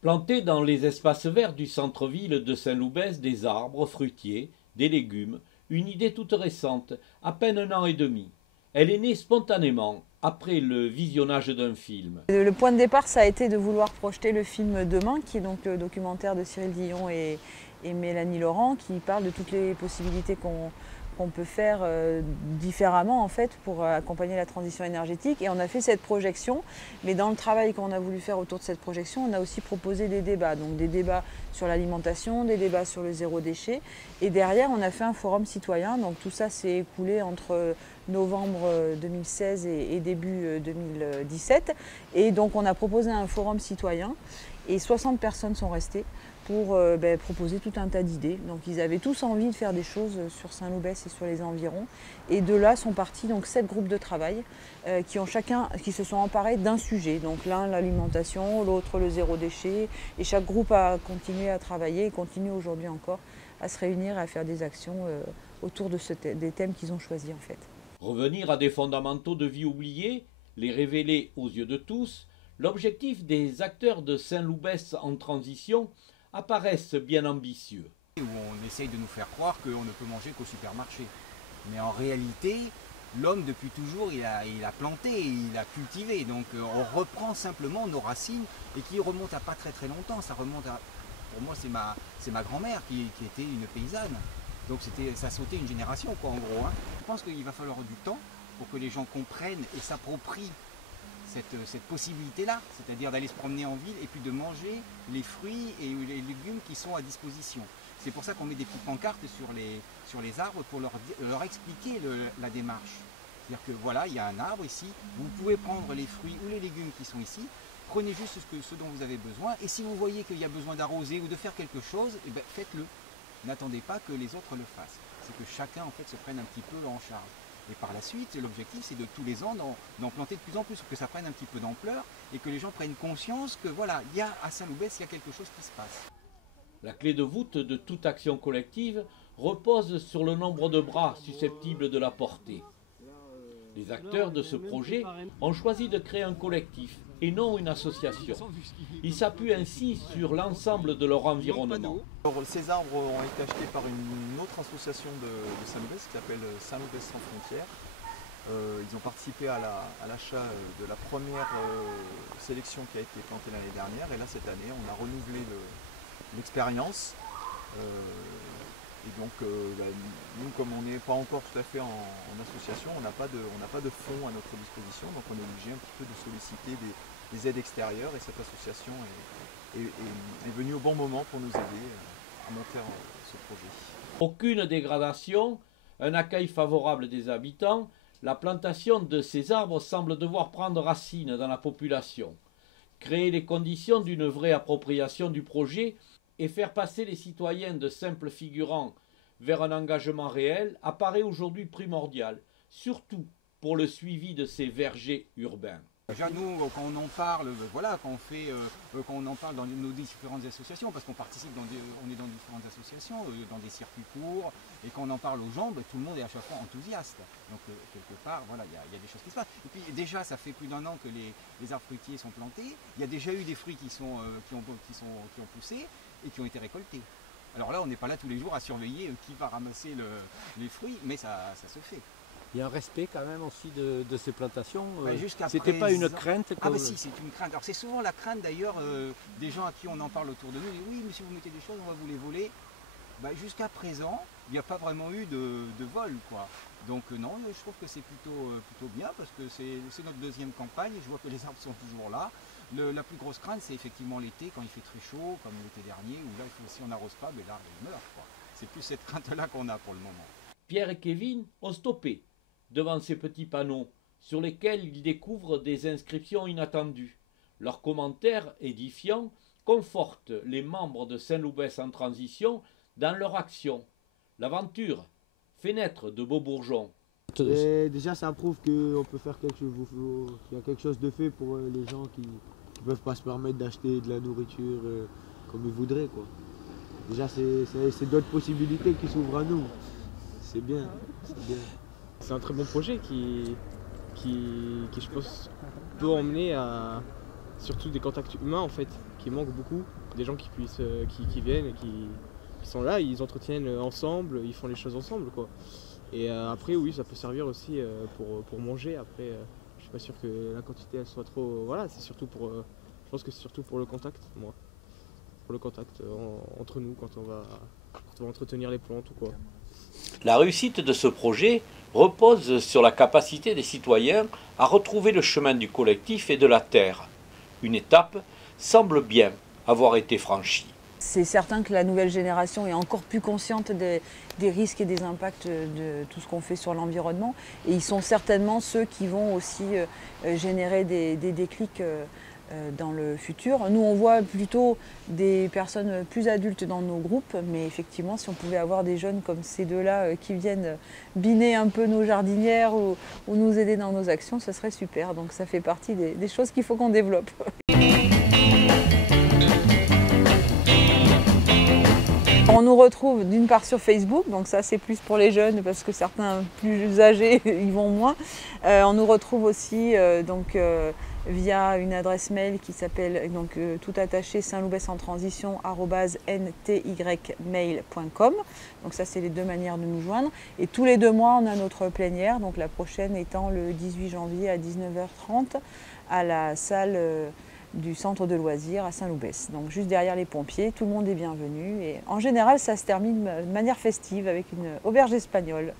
Planter dans les espaces verts du centre-ville de Saint-Loubès des arbres fruitiers, des légumes, une idée toute récente, à peine 1 an et demi. Elle est née spontanément, après le visionnage d'un film. Le point de départ, ça a été de vouloir projeter le film Demain, qui est donc le documentaire de Cyril Dion et Mélanie Laurent, qui parle de toutes les possibilités qu'on peut faire différemment en fait pour accompagner la transition énergétique. Et on a fait cette projection, mais dans le travail qu'on a voulu faire autour de cette projection, on a aussi proposé des débats. Donc des débats sur l'alimentation, des débats sur le zéro déchet. Et derrière, on a fait un forum citoyen. Donc tout ça s'est écoulé entre novembre 2016 et début 2017. Et donc on a proposé un forum citoyen et 60 personnes sont restées pour proposer tout un tas d'idées. Donc ils avaient tous envie de faire des choses sur Saint-Loubès et sur les environs. Et de là sont partis donc 7 groupes de travail qui se sont emparés d'un sujet. Donc l'un l'alimentation, l'autre le zéro déchet. Et chaque groupe a continué à travailler et continue aujourd'hui encore à se réunir et à faire des actions autour de des thèmes qu'ils ont choisis en fait. Revenir à des fondamentaux de vie oubliés, les révéler aux yeux de tous, l'objectif des acteurs de Saint-Loubès en transition apparaissent bien ambitieux. Où on essaye de nous faire croire qu'on ne peut manger qu'au supermarché. Mais en réalité, l'homme depuis toujours, il a planté, il a cultivé. Donc on reprend simplement nos racines et qui remontent à pas très très longtemps. Ça remonte à, pour moi c'est ma grand-mère qui était une paysanne. Donc ça sautait une génération quoi en gros. Hein. Je pense qu'il va falloir du temps pour que les gens comprennent et s'approprient cette possibilité-là, c'est-à-dire d'aller se promener en ville et puis de manger les fruits et les légumes qui sont à disposition. C'est pour ça qu'on met des petites pancartes sur les arbres pour leur expliquer la démarche. C'est-à-dire que voilà, il y a un arbre ici, vous pouvez prendre les fruits ou les légumes qui sont ici, prenez juste ce dont vous avez besoin et si vous voyez qu'il y a besoin d'arroser ou de faire quelque chose, eh bien, faites-le. N'attendez pas que les autres le fassent. C'est que chacun en fait se prenne un petit peu en charge. Et par la suite, l'objectif c'est de tous les ans d'en planter de plus en plus, que ça prenne un petit peu d'ampleur et que les gens prennent conscience que voilà, il y a à Saint-Loubès, il y a quelque chose qui se passe. La clé de voûte de toute action collective repose sur le nombre de bras susceptibles de la porter. Les acteurs de ce projet ont choisi de créer un collectif et non une association. Ils s'appuient ainsi sur l'ensemble de leur environnement. Alors, ces arbres ont été achetés par une autre association de Saint-Loubès qui s'appelle Saint-Loubès sans frontières. Ils ont participé à l'achat de la première sélection qui a été plantée l'année dernière et là cette année on a renouvelé l'expérience. Et donc nous comme on n'est pas encore tout à fait en association, on n'a pas de fonds à notre disposition, donc on est obligé un petit peu de solliciter des aides extérieures et cette association est venue au bon moment pour nous aider à monter ce projet. Aucune dégradation, un accueil favorable des habitants, la plantation de ces arbres semble devoir prendre racine dans la population, créer les conditions d'une vraie appropriation du projet et faire passer les citoyens de simples figurants vers un engagement réel apparaît aujourd'hui primordial, surtout pour le suivi de ces vergers urbains. Déjà nous, quand on en parle, voilà, quand on en parle dans nos différentes associations, parce qu'on participe, on est dans différentes associations, dans des circuits courts, et quand on en parle aux gens, tout le monde est à chaque fois enthousiaste. Donc quelque part, voilà, il y a des choses qui se passent. Et puis déjà, ça fait plus d'1 an que les arbres fruitiers sont plantés. Il y a déjà eu des fruits qui ont poussé et qui ont été récoltés. Alors là, on n'est pas là tous les jours à surveiller qui va ramasser les fruits, mais ça se fait. Il y a un respect quand même aussi de ces plantations. C'était pas une crainte Ah bah si, c'est une crainte. Alors c'est souvent la crainte d'ailleurs des gens à qui on en parle autour de nous. Ils disent, oui, mais si vous mettez des choses, on va vous les voler. Bah, jusqu'à présent, il n'y a pas vraiment eu de vol, quoi. Donc non, je trouve que c'est plutôt bien parce que c'est notre deuxième campagne. Je vois que les arbres sont toujours là. La plus grosse crainte, c'est effectivement l'été, quand il fait très chaud, comme l'été dernier, où là, si on n'arrose pas, l'arbre meurt, quoi. C'est plus cette crainte-là qu'on a pour le moment. Pierre et Kevin ont stoppé devant ces petits panneaux sur lesquels ils découvrent des inscriptions inattendues. Leurs commentaires édifiants confortent les membres de Saint-Loubès en transition dans leur action. L'aventure fait naître de beaux bourgeons. Et déjà ça prouve qu'on peut faire quelque chose, qu'il y a quelque chose de fait pour les gens qui ne peuvent pas se permettre d'acheter de la nourriture comme ils voudraient, quoi. Déjà c'est d'autres possibilités qui s'ouvrent à nous. C'est bien, c'est bien. C'est un très bon projet qui je pense, peut emmener à surtout des contacts humains en fait, qui manquent beaucoup, des gens qui puissent, qui viennent et qui sont là, ils entretiennent ensemble, ils font les choses ensemble quoi. Et après oui, ça peut servir aussi pour manger. Après, je suis pas sûr que la quantité elle soit trop, voilà, c'est surtout pour, je pense que c'est surtout pour le contact, moi, pour le contact entre nous quand on va entretenir les plantes ou quoi. La réussite de ce projet repose sur la capacité des citoyens à retrouver le chemin du collectif et de la terre. Une étape semble bien avoir été franchie. C'est certain que la nouvelle génération est encore plus consciente des risques et des impacts de tout ce qu'on fait sur l'environnement. Et ils sont certainement ceux qui vont aussi générer des déclics dans le futur. Nous, on voit plutôt des personnes plus adultes dans nos groupes, mais effectivement, si on pouvait avoir des jeunes comme ces deux-là qui viennent biner un peu nos jardinières ou nous aider dans nos actions, ce serait super. Donc ça fait partie des choses qu'il faut qu'on développe. On nous retrouve d'une part sur Facebook, donc ça c'est plus pour les jeunes parce que certains plus âgés y vont moins. On nous retrouve aussi via une adresse mail qui s'appelle tout attaché saintloubesenstransition@ntymail.com. Donc ça c'est les deux manières de nous joindre. Et tous les 2 mois on a notre plénière, donc la prochaine étant le 18 janvier à 19h30 à la salle du centre de loisirs à Saint-Loubès. Donc juste derrière les pompiers, tout le monde est bienvenu. Et en général ça se termine de manière festive avec une auberge espagnole.